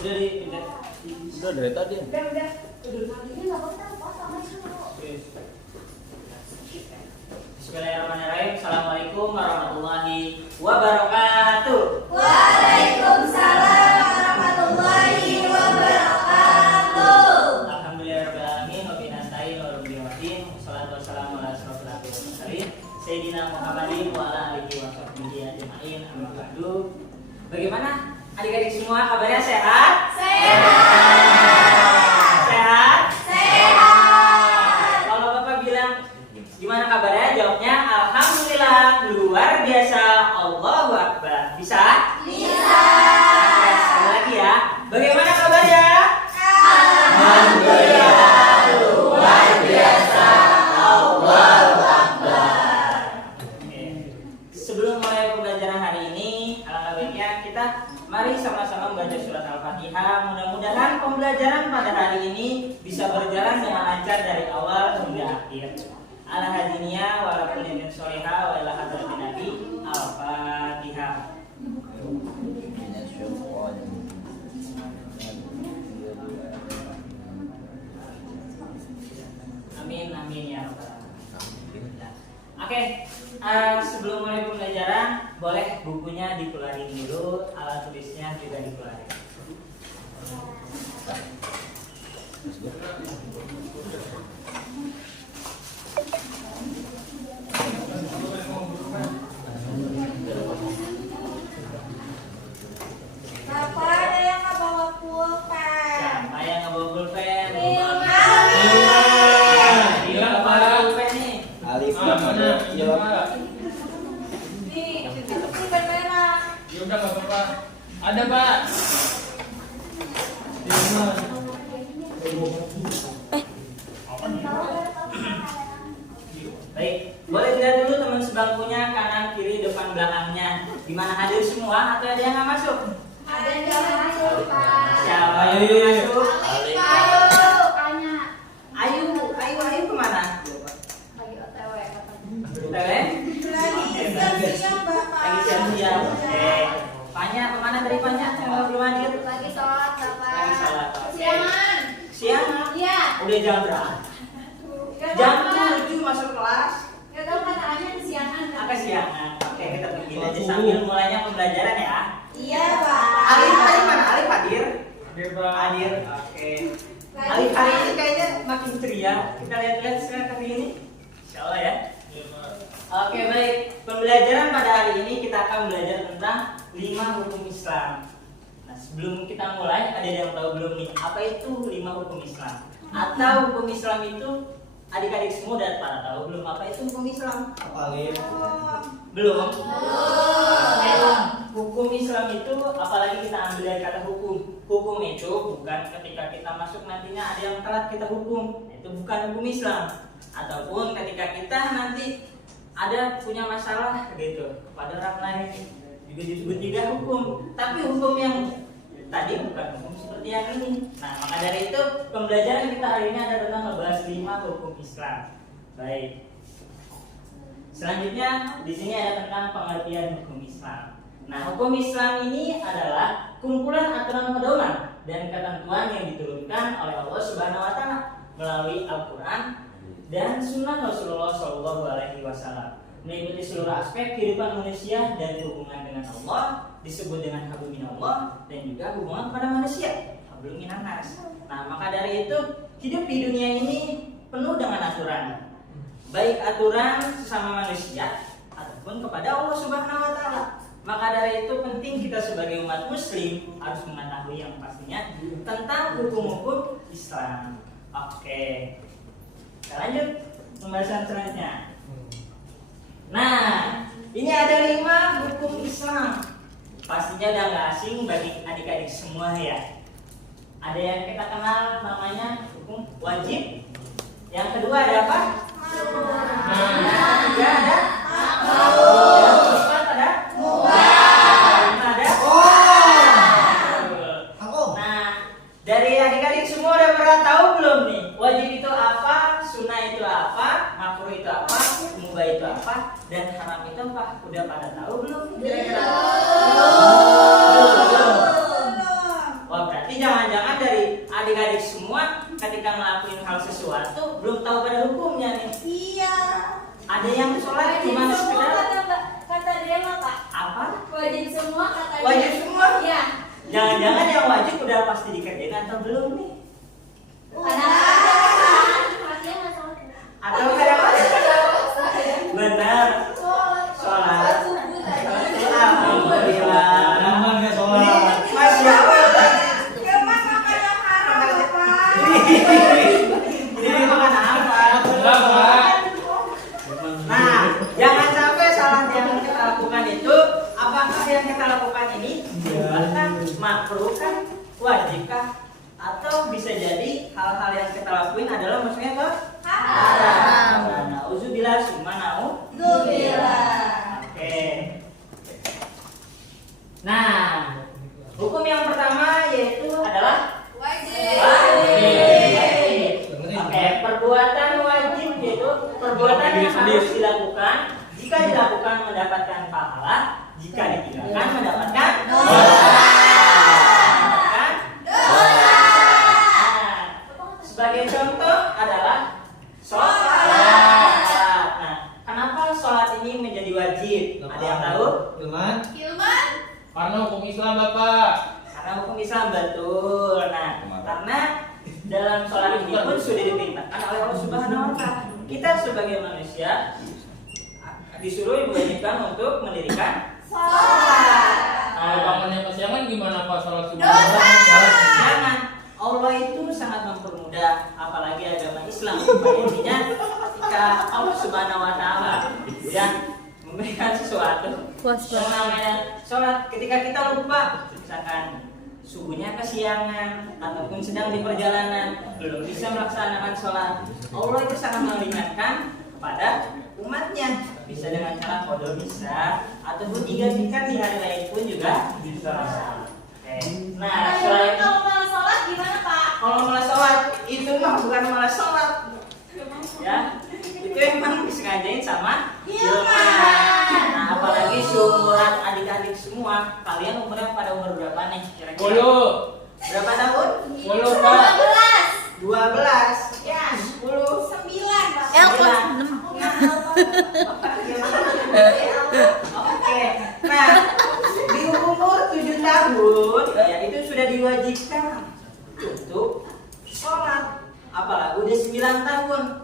Udah dipindah. Udah dari tadi. Udah. Ini nggak potong aja. Bismillahirrahmanirrahim. Assalamualaikum warahmatullahi wabarakatuh. Waalaikumsalam warahmatullahi wabarakatuh. Alhamdulillahirabbil alamin wa bihi nasta'in wa bihi wassalatu wassalamu ala asyrofil anbiya'i wal mursalin sayyidina Muhammadin wa ala alihi wa sahbihi ajma'in. Amma ba'du. Bagaimana adik-adik semua, kabarnya sehat? Sehat? Kalau Bapak bilang gimana kabarnya? Jawabnya alhamdulillah, luar biasa, Allahu akbar. Bisa? Bisa. Oke, sekali lagi ya. Bagaimana kabarnya? Alhamdulillah, luar biasa, Allahu akbar. Oke. Sebelum mulai pembelajaran hari ini, alangkah baiknya kita mari sama-sama membaca surat Al-Fatihah. Mudah-mudahan pembelajaran pada hari ini bisa berjalan dengan lancar dari awal hingga akhir. Ala hadiniya wa ala kulli min sholiha wa ila hadratin nabi. Al-Fatihah. Amin amin ya rabbal alamin. Oke, sebelum mulai pembelajaran, boleh bukunya dikeluarin dulu, alat tulisnya juga dikeluarin. Bapak ada yang nggak bawa pulpen? Siapa yang nggak bawa pulpen? Iya, Nggak bawa pulpen nih. Alif Ah, mana? Iya, Pak. Nih, itu pulpen merah. Ya udah nggak apa-apa. Ada, Pak. Di rumah. Baik, boleh dilihat dulu teman sebangkunya, kanan, kiri, depan, belakangnya. Gimana, hadir semua atau ada yang nggak masuk? Ada yang nggak masuk, Pak. Siapa yang nggak masuk? Ayo, tanya. Ayu kemana? Lagi OTW katanya. Tele? Lagi siang-siang, Bapak. Lagi siang-siang. Oke. Panya kemana dari Panya yang belum hadir? Lagi sholat, Bapak. Lagi sholat. Siangan. Siang? Iya. Udah jam berapa? Nggak Jam tahu, Pak. 7 masuk kelas. Nggak tahu kataannya di siangan. Apa siangan? Oke, kita begini aja sambil mulainya pembelajaran ya. Iya, Pak. Alif mana? Alif hadir? Oke, Pak. Hadir. Oke. Alif hari ini kayaknya makin ceria. Kita lihat-lihat sekarang hari ini. Insyaallah ya. Iya, Pak. Oke, baik. Pembelajaran pada hari ini kita akan belajar tentang 5 hukum Islam. Nah, sebelum kita mulai, ada yang tahu belum nih apa itu 5 hukum Islam? Atau hukum Islam itu adik-adik semua udah pada tahu belum apa itu hukum Islam? Alif. Belum? Oke. Hukum Islam itu apalagi kita ambil dari kata hukum. Hukum itu bukan ketika kita masuk nantinya ada yang telat kita hukum. Itu bukan hukum Islam. Ataupun ketika kita nanti ada punya masalah gitu pada orang lain juga disebut juga hukum. Tapi hukum yang tadi bukan hukum seperti yang ini. Nah, maka dari itu pembelajaran kita hari ini ada tentang membahas 5 hukum Islam. Baik. Selanjutnya di sini ada tentang pengertian hukum Islam. Nah, hukum Islam ini adalah kumpulan aturan pedoman dan ketentuan yang diturunkan oleh Allah Subhanahu wa taala melalui Al-Qur'an dan sunnah Rasulullah Shallallahu alaihi wasallam. Mengikuti seluruh aspek kehidupan manusia dari hubungan dengan Allah disebut dengan hablum minallah dan juga hubungan kepada manusia, hablum minan nas. Nah, maka dari itu hidup di dunia ini penuh dengan aturan. Baik aturan sesama manusia ataupun kepada Allah Subhanahu wa taala. Maka dari itu penting kita sebagai umat muslim harus mengetahui yang pastinya tentang hukum-hukum Islam. Oke. Kita lanjut pembahasan selanjutnya. Nah, ini ada 5 hukum Islam. Pastinya udah gak asing bagi adik-adik semua ya. Ada yang kita kenal namanya hukum wajib. Yang kedua ada apa? Yang ketiga ada yang keempat ada ada Nah, dari adik-adik semua udah pernah tahu belum nih? Wajib itu apa? Sunnah itu apa? Makruh itu apa? Mubah itu apa? Dan haram itu apa? Udah pada tahu belum? Kira-kira? Wah, berarti Wajib semua katanya. Wajib semua? Iya. Jangan-jangan yang wajib udah pasti dikerjain atau belum nih? Karena Atau kadang-kadang benar sholat. Alhamdulillah. Aman nggak sholat? Masya Allah. Emang makan yang haram, Bapak? Ini makan apa? Enggak, Pak. Nah, jangan sampai salah yang kita lakukan itu, apakah yang kita lakukan ini bahkan makruh kah, wajib kah, atau bisa jadi hal-hal yang kita lakuin adalah maksudnya apa? Haram. Nah, nauzubillah summa Alhamdulillah. Oke. Nah, hukum yang pertama yaitu adalah Wajib. wajib. Oke, perbuatan wajib yaitu perbuatan yang harus dilakukan. Jika dilakukan mendapatkan pahala, jika ditinggalkan mendapatkan dosa. Mendapatkan dosa. Nah, sebagai contoh adalah sholat. Nah, kenapa sholat ini menjadi wajib? Ada yang tahu? Ilman? Hilman. Karena hukum Islam, Bapak. Karena hukum Islam, betul. Nah, karena dalam sholat ini pun sudah diperintahkan oleh Allah Subhanahu wa Ta'ala. Kita sebagai manusia disuruh diwajibkan untuk mendirikan Sholat. Kalau bangunnya kesiangan gimana Pak sholat subuh? Jangan. Allah itu sangat mempermudah, apalagi agama Islam. Pada intinya, ketika Allah Subhanahu wa Ta'ala ya memberikan sesuatu yang namanya sholat, ketika kita lupa, misalkan subuhnya kesiangan ataupun sedang di perjalanan belum bisa melaksanakan sholat, Allah itu sangat meringankan kepada umatnya, bisa dengan cara qada bisa ataupun digantikan di hari lain pun juga bisa. Oke. Nah, selain Kalau malah sholat gimana, Pak? kalau malah sholat itu mah bukan malah sholat, ya itu emang disengajain sama Hilman. Nah, apalagi surat adik-adik semua, kalian umurnya pada umur berapa nih kira-kira? 10. Berapa tahun? 10, Pak. 12. Ya. 10. 9, Pak. Kelas 6. Oke. Nah, di umur 7 tahun ya itu sudah diwajibkan untuk sholat. Apalagi udah 9 tahun.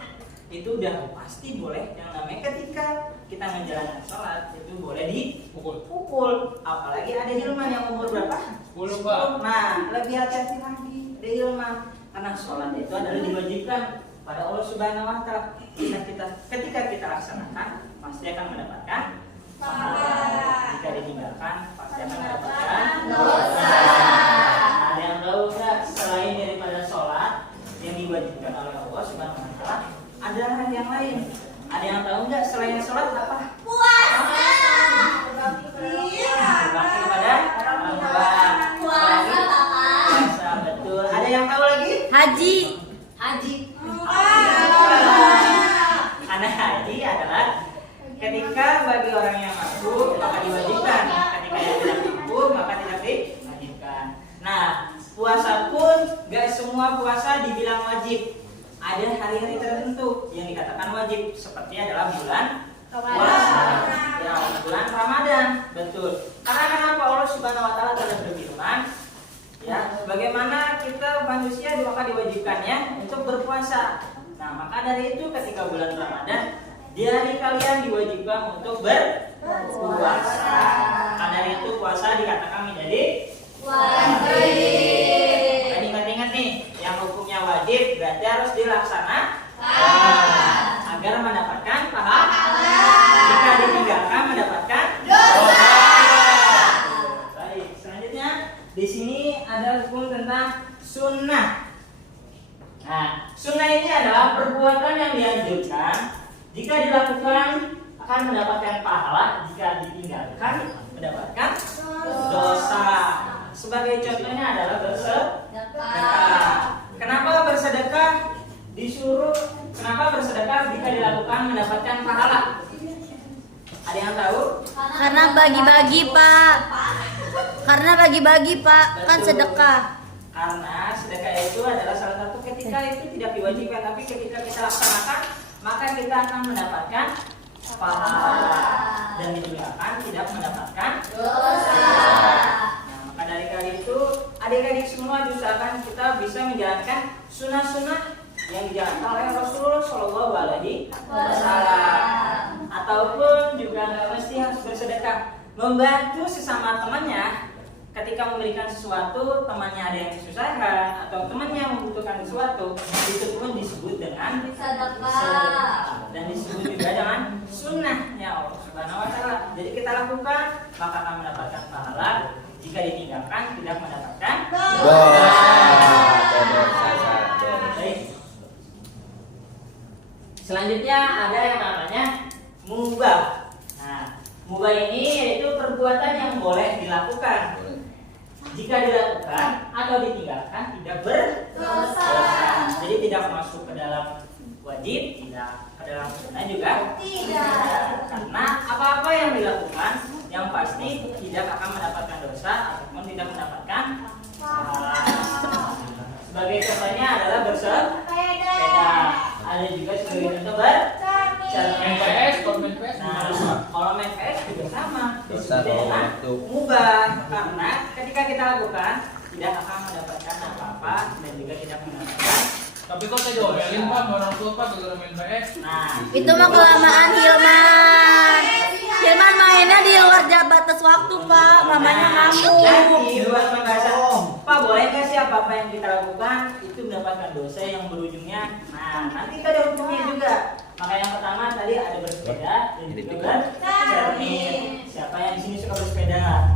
Itu udah pasti boleh, yang namanya ketika kita menjalankan sholat itu boleh dipukul. Apalagi ada Hilman yang umur berapa? 10, Pak. Nah, lebih hati-hati lagi ada Hilman, karena sholat itu adalah diwajibkan pada Allah Subhanahu wa Ta'ala. Ketika kita laksanakan pasti akan mendapatkan pahala. Jika ditinggalkan pasti akan mendapatkan dosa. Ada yang tahu nggak selain daripada sholat yang diwajibkan oleh Allah Subhanahu wa Ta'ala ada yang lain? Ada yang tahu nggak selain sholat apa? Puasa. Berbakti kepada orang tua. Puasa, Bapak. Puasa, betul. Ada yang tahu lagi? Haji. Haji. Karena haji adalah ketika bagi orang yang mampu maka diwajibkan, ketika yang tidak mampu maka tidak diwajibkan. Nah, puasa pun gak semua puasa dibilang wajib. Ada hari-hari tertentu yang dikatakan wajib, seperti adalah bulan puasa, ya, bulan Ramadan, betul. Karena kenapa Allah Subhanahu wa Ta'ala telah berfirman, ya, bagaimana kita manusia maka diwajibkannya untuk berpuasa. Nah, maka dari itu ketika bulan Ramadan di hari kalian diwajibkan untuk berpuasa. Maka dari itu puasa dikatakan menjadi Wajib. Maka ingat-ingat nih, yang hukumnya wajib berarti harus dilaksanakan agar mendapatkan pahala. Jika ditinggalkan mendapatkan dosa. Baik, selanjutnya di sini ada hukum tentang sunnah. Nah, sunnah ini adalah perbuatan yang dianjurkan jika dilakukan akan mendapatkan pahala, jika ditinggalkan mendapatkan dosa. Sebagai contohnya adalah bersedekah. Kenapa bersedekah disuruh? Kenapa bersedekah jika dilakukan mendapatkan pahala? Ada yang tahu? Karena bagi-bagi, Pak. Karena bagi-bagi, Pak. Kan Betul. sedekah. Karena sedekah itu adalah salah satu ketika itu tidak diwajibkan, tapi ketika kita laksanakan maka kita akan mendapatkan pahala dan ditinggalkan tidak mendapatkan dosa. bisa menjalankan sunnah-sunnah yang dijalankan oleh Rasulullah Shallallahu Alaihi Wasallam. Ataupun juga nggak mesti harus bersedekah, membantu sesama temannya. Ketika memberikan sesuatu, temannya ada yang kesusahan atau temannya membutuhkan sesuatu, itu pun disebut dengan sedekah dan disebut juga dengan sunnahnya Allah Subhanahu Wa Taala. Jadi kita lakukan maka akan mendapatkan pahala. Jika ditinggalkan tidak mendapatkan dosa. Baik. Selanjutnya ada yang namanya mubah. Nah, mubah ini yaitu perbuatan yang boleh dilakukan. Jika dilakukan atau ditinggalkan tidak berdosa. Jadi tidak masuk ke dalam wajib, tidak ke dalam sunnah juga tidak. Karena apa-apa yang dilakukan yang pasti tidak akan mendapatkan dosa ataupun tidak mendapatkan pahala. Sebagai contohnya adalah bersepeda. Ada juga sebagai contoh Main PS, kalau main PS Nah, kalau main PS juga sama. Dosa Disebutnya dengan itu. mubah karena ketika kita lakukan tidak akan mendapatkan apa-apa dan juga tidak mendapatkan. Tapi kok saya diomelin Pak sama orang tua Pak gara-gara main PS? Nah, Itu mah kelamaan Hilman. Hilman mainnya di luar batas waktu, Pak. Mamanya ngamuk. Nanti buat pembahasan, Pak boleh nggak sih apa-apa yang kita lakukan itu mendapatkan dosa yang berujungnya? Nah, nanti ada hukumnya juga. Maka yang pertama tadi ada bersepeda dan juga bercermin. Siapa yang di sini suka bersepeda?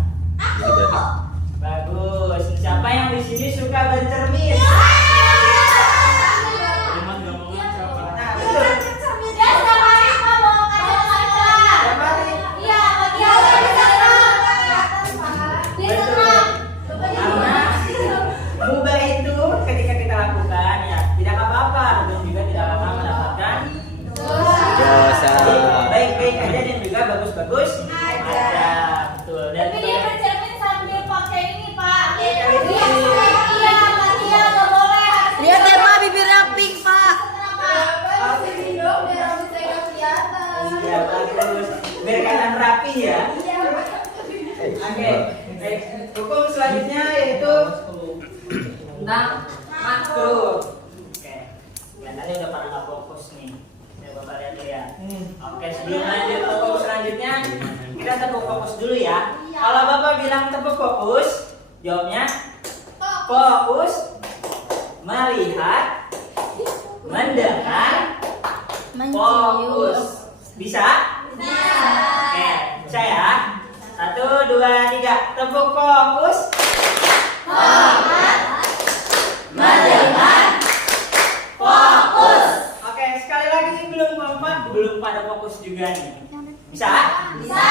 Bagus. Siapa yang di sini suka bercermin? Cuma nggak mau siapa? Nah, betul. Karena mubah itu ketika kita lakukan ya tidak apa-apa dan juga tidak akan mendapatkan Dosa. baik-baik aja dan juga bagus-bagus aja. Betul. Dan Tapi dia bercermin sambil pakai ini, Pak. Iya, nggak boleh. Lihat ya, Pak, bibirnya pink, Pak. Kenapa? Sini dong, biar rambut saya nggak kelihatan. iya bagus. Biar kelihatan rapi ya. Oke. Baik. Hukum selanjutnya yaitu tentang makruh. Oke. Ya tadi udah pada nggak fokus nih. Ya Bapak lihat. Oke, sebelum lanjut ke hukum selanjutnya, kita tepuk fokus dulu ya. Kalau Bapak bilang tepuk fokus, jawabnya fokus melihat, mendengar, fokus. Bisa? Oke, saya 1, 2, 3, tepuk fokus. Oke, sekali lagi belum kompak, belum pada fokus juga nih. Bisa? Bisa.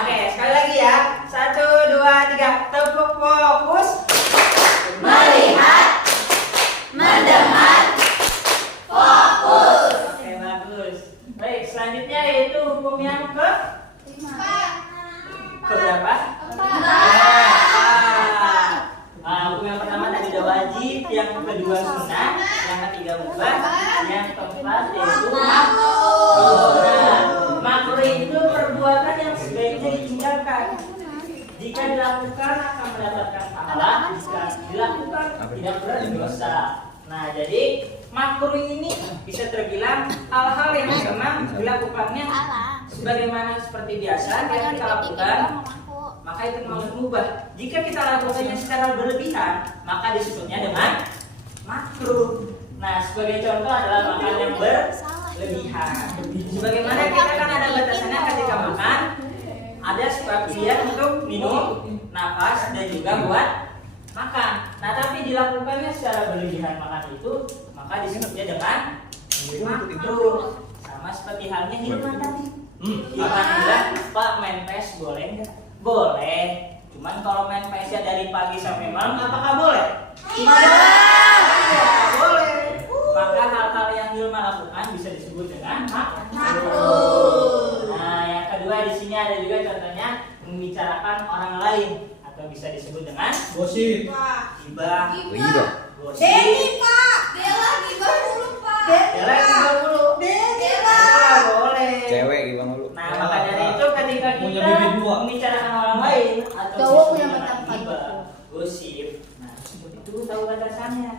Oke, sekali lagi ya. 1, 2, 3, tepuk fokus. Oke, bagus. Baik, selanjutnya yaitu hukum yang ke berapa? Hukum yang pertama tadi udah wajib, yang kedua sunnah, yang ketiga mubah, yang keempat yaitu makruh. Makruh itu perbuatan yang sebaiknya ditinggalkan. Jika dilakukan akan mendapatkan pahala, jika dilakukan tidak berdosa. Nah, jadi makruh ini bisa terbilang hal-hal yang memang dilakukannya sebagaimana seperti biasa yang kita lakukan, maka itu termasuk mubah. Jika kita lakukannya secara berlebihan, maka disebutnya dengan makruh. Nah, sebagai contoh adalah makan yang berlebihan. Sebagaimana kita kan ada batasannya ketika makan, ada sebagian untuk minum, nafas, dan juga buat makan. Nah, tapi dilakukannya secara berlebihan makan itu, maka disebutnya dengan makruh. Sama seperti halnya Hilman tadi. Hilman bilang, Pak main PS boleh nggak? Boleh. Cuman kalau main PS-nya dari pagi sampai malam, apakah boleh? Iya, boleh. Maka hal-hal yang Hilman lakukan bisa disebut dengan makruh. Nah, yang kedua di sini ada juga contohnya membicarakan orang lain atau bisa disebut dengan Gosip. gibah. Gosip. Denny, Pak. Bella gibah dulu, Pak. Bella gibah dulu. Bella. Nggak boleh. Cewek gimana lu? Nah, maka dari itu ketika Punya kita bibit dua. membicarakan orang lain atau Cowok disebut punya dengan batang gibah, gosip. Nah, seperti itu tahu kata batasannya.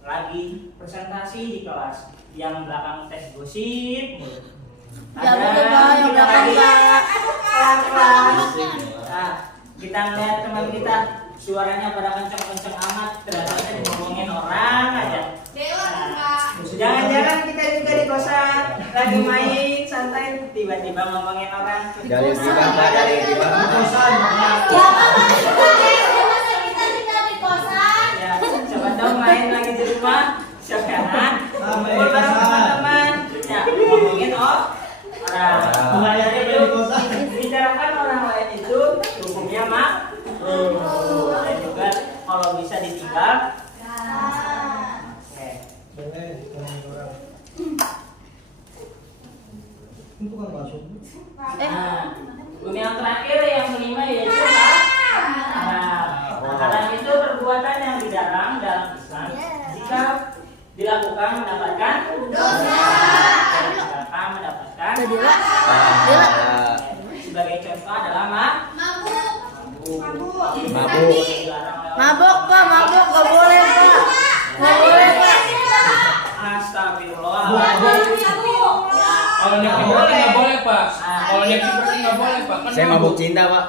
Lagi presentasi di kelas, yang belakang tes gosip mulu. Ya boleh Pak, yang belakang Pak. kelas. Nah, kita ngeliat teman kita suaranya pada kenceng-kenceng amat, ternyata ngomongin orang aja. Jangan-jangan kita juga di kosan lagi main santai tiba-tiba ngomongin orang. Dari gibah Pak, dari gibah. Ya masa kita tinggal di kosan. Ya, siapa tahu main lagi di rumah, siapkan kumpul bareng teman-teman. Ya, ngomongin orang. Mulai dari itu bicarakan orang lain itu hukumnya makruh. Dan juga kalau bisa ditinggal. Oke. Nah, hukum yang terakhir yang kelima yaitu haram itu perbuatan yang dilarang dalam Islam jika dilakukan mendapatkan dosa. Dilakukan mendapatkan Dila. sebagai contoh adalah Mabuk. Mabok Pak, mabok gak boleh Pak. Gak boleh Pak. Astagfirullah. Kalau nyepi berarti nggak boleh Pak. Kalau nyepi berarti nggak boleh Pak. Kan Saya mabuk cinta Pak.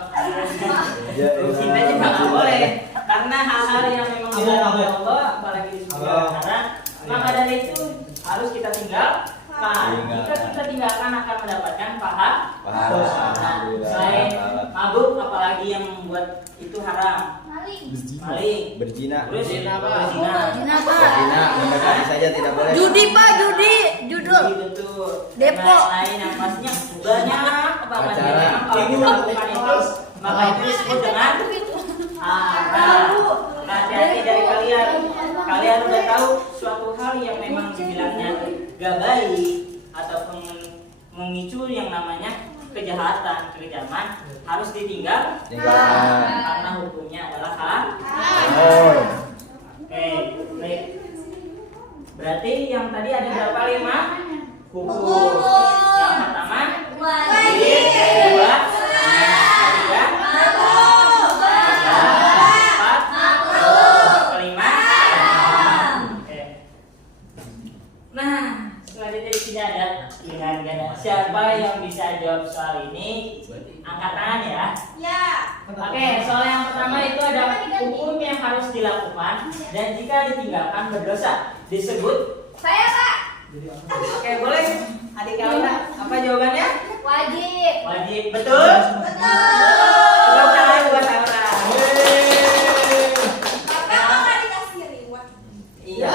Cinta juga nggak boleh karena hal-hal yang memang dilarang oleh Allah apalagi disebutkan haram, maka dari itu harus kita tinggalkan. Jika kita tinggalkan akan mendapatkan pahala. Nah, selain mabuk apalagi yang membuat itu haram. Maling, Berzina. terus Zina Pak. Berzina mendekati saja tidak boleh. Judi Pak, judi. Judul. betul. Depo. Lain yang pastinya banyak banget. Pacaran. Memang kalau kita lakukan itu maka itu disebut dengan haram. Hati-hati dari kalian. Kalian udah tahu suatu hal yang memang dibilangnya gak baik ataupun memicu yang namanya kejahatan, kekejaman harus ditinggal karena hukumnya adalah haram. Oke, baik. Berarti yang tadi ada berapa lima? Hukum. Yang pertama wajib, kedua ketiga empat, kelima. Oke. Nah, selanjutnya di sini ada pilihan ganda. Siapa yang bisa jawab soal ini? Angkat tangan ya. Ya. Oke, soal yang pertama itu ada hukum yang harus dilakukan dan jika ditinggalkan berdosa. Disebut. Saya Kak. Oke, boleh. Adik Kalina, apa jawabannya? Wajib. Wajib, betul? Betul. Tepuk tangan buat Aura. Bapak nggak dikasih reward. Iya.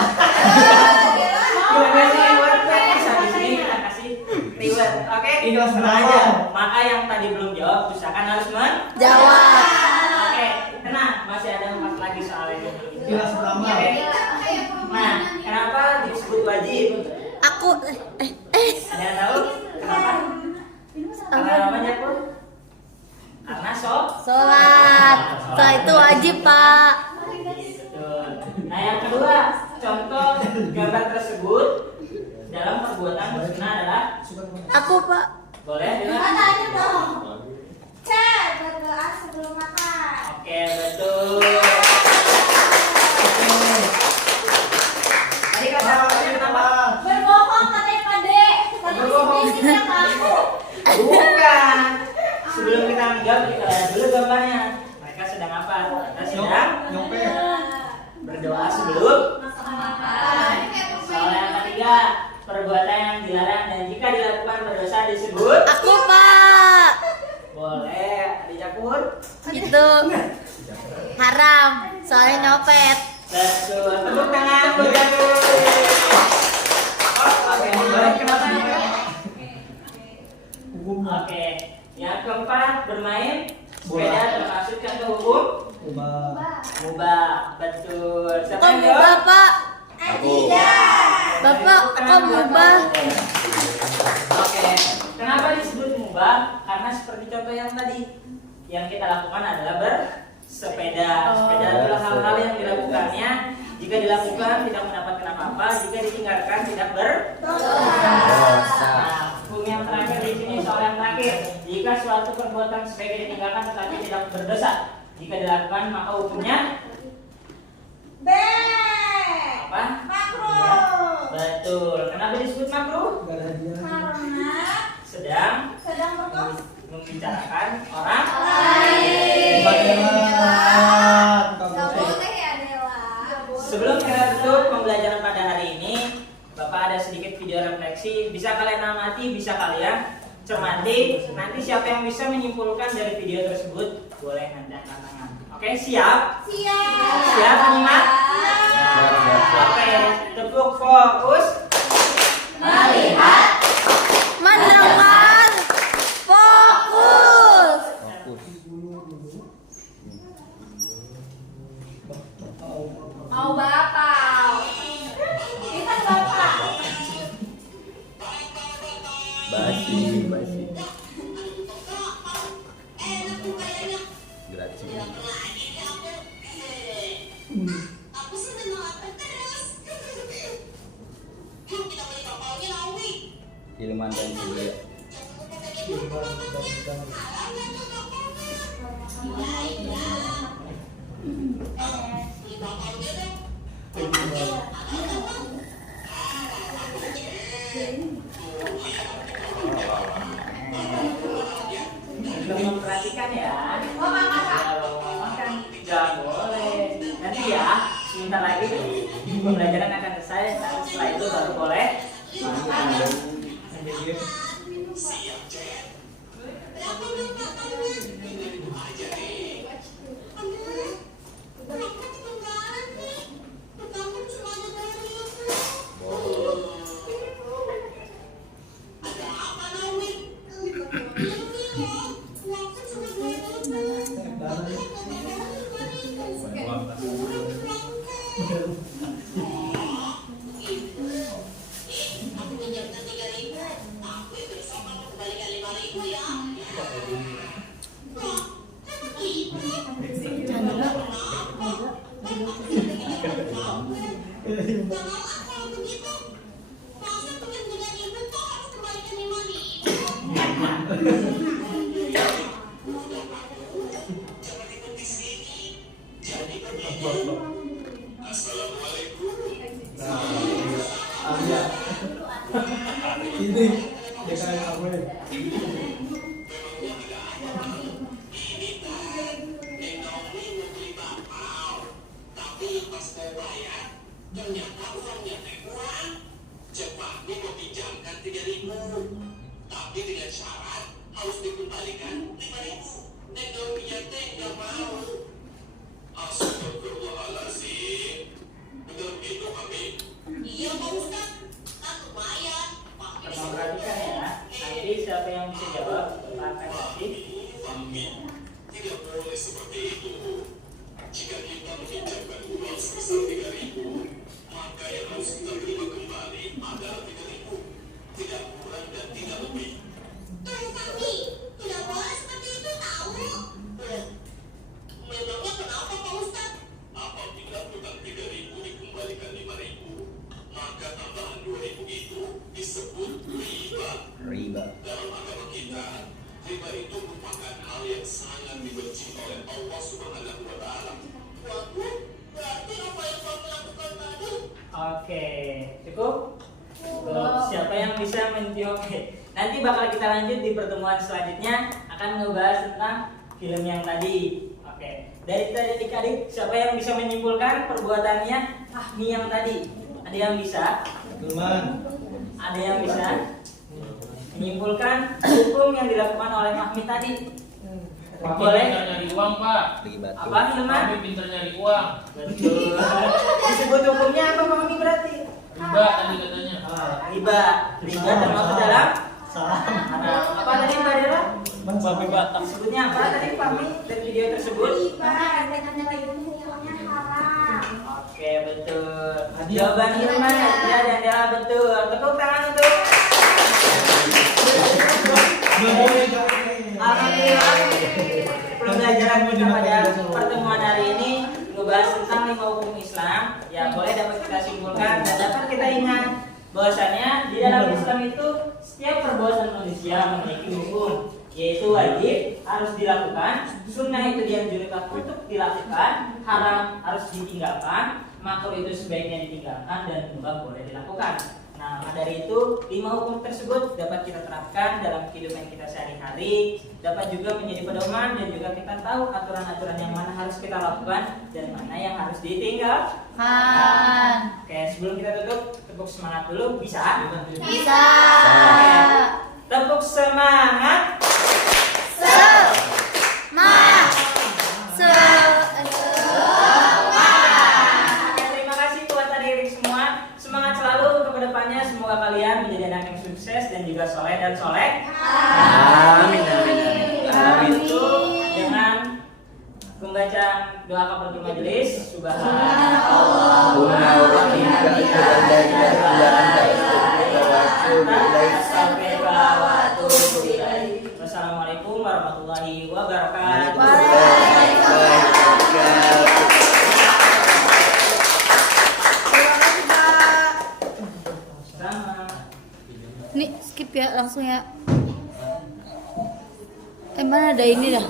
Gimana sih reward? Bisa di sini kita kasih reward. Oke? Tenang aja. Maka yang tadi belum jawab, usahakan harus Jawab. Oke, tenang. Masih ada 4 lagi soalnya. Kelas pertama. Oke. Nah, kenapa disebut wajib? Aku Ada yang tahu? Kenapa? Karena namanya pun karena sholat. Sholat itu wajib Pak. Betul. Nah, yang kedua, contoh gambar tersebut dalam perbuatan berzina adalah Aku Pak. boleh dengan Tanya dong. Cek berdoa sebelum makan. oke, betul. Tadi kata kenapa? Berbohong katanya Pade. Tadi Berbohong. disini ngaku. Bukan. Sebelum kita menjawab, kita lihat dulu gambarnya. Mereka sedang apa? Mereka sedang berdoa sebelum soal yang ketiga, perbuatan yang dilarang dan jika dilakukan berdosa disebut Aku Pak. boleh. Adik Jakun. Itu haram. Soalnya nyopet. Betul. Tepuk tangan buat Jakun. Oke, boleh. Kenapa? Oke. Yang keempat, bermain sepeda termasuk contoh hukum mubah. Betul. Siapa Kok yang jawab? mubah Pak? Aku. Bapak, kok mubah? Oke, kenapa disebut mubah? Karena seperti contoh yang tadi, yang kita lakukan adalah bersepeda. Sepeda adalah hal-hal yang dilakukannya. Jika dilakukan tidak mendapatkan apa-apa, jika ditinggalkan tidak berdosa. Nah, hukum yang terakhir di sini soal yang terakhir. Jika suatu perbuatan sebaiknya ditinggalkan tetapi tidak berdosa, jika dilakukan maka hukumnya Ben. Betul. Kenapa disebut makruh? Karena Sedang sedang membicarakan orang lain. Bagaimana? Gak boleh ya Dela. Sebelum kita tutup pembelajaran pada hari ini, Bapak ada sedikit video refleksi. Bisa kalian amati, bisa kalian cermati. Nanti siapa yang bisa menyimpulkan dari video tersebut boleh angkat tangan. Oke, siap? Siap. Siap, Nyimak? Oke, tepuk fokus. Melihat. Mendengar. Fokus. Mau bapak. Kita bapak. Basi. Gratis. Hilman dan Julia. Belum memperhatikan ya. Kalau ngomong kan nggak boleh. Nanti ya, sebentar lagi pembelajaran akan selesai. Setelah itu baru boleh. Ini DKM apa ya? Perhatikan ya. Nanti siapa yang bisa jawab akan kasih. Riba. Oke, cukup? Siapa yang bisa menjawab? Nanti bakal kita lanjut di pertemuan selanjutnya akan ngebahas tentang film yang tadi. Oke, dari tadi adik-adik siapa yang bisa menyimpulkan perbuatannya Fahmi yang tadi? Ada yang bisa? Hilman. Ada yang bisa menyimpulkan hukum yang dilakukan oleh Fahmi tadi? Papi Boleh? pintar nyari uang, Pak. Pergi batu. Apa Hilman? Papi pintar nyari uang. Betul. Disebut hukumnya apa Fahmi berarti? Riba tadi katanya. Riba. Riba termasuk dalam Salah. haram. Apa tadi Mbak Dela? Babi Batam. Disebutnya apa tadi Fahmi dari video tersebut? Riba dengan nilai hukumnya haram. Oke, betul. Jawaban Hilman ya dan Dela betul. Tepuk tangan untuk Alhamdulillah. Pembelajaran kita pada pertemuan hari ini membahas tentang 5 hukum Islam. Ya, boleh dapat kita simpulkan dan dapat kita ingat bahwasannya di dalam Islam itu setiap perbuatan manusia memiliki hukum, yaitu wajib, harus dilakukan, sunnah itu dianjurkan untuk dilakukan, haram harus ditinggalkan, makruh itu sebaiknya ditinggalkan dan mubah boleh dilakukan. Nah, maka dari itu 5 hukum tersebut dapat kita terapkan dalam kehidupan kita sehari-hari, dapat juga menjadi pedoman dan juga kita tahu aturan-aturan yang mana harus kita lakukan dan mana yang harus ditinggalkan. Oke, sebelum kita tutup, tepuk semangat dulu, bisa? Bisa. Oke, tepuk semangat. Oke, terima kasih buat adik-adik semua. Semangat selalu untuk kedepannya. Semoga kalian menjadi anak yang sukses dan juga soleh dan soleh. Amin, amin, amin. Amin. Itu dengan membaca doa kafaratul majelis. Subhanallah. Wassalamualaikum warahmatullahi wabarakatuh. Sama. Nih skip ya langsung ya. Mana ada ini dah.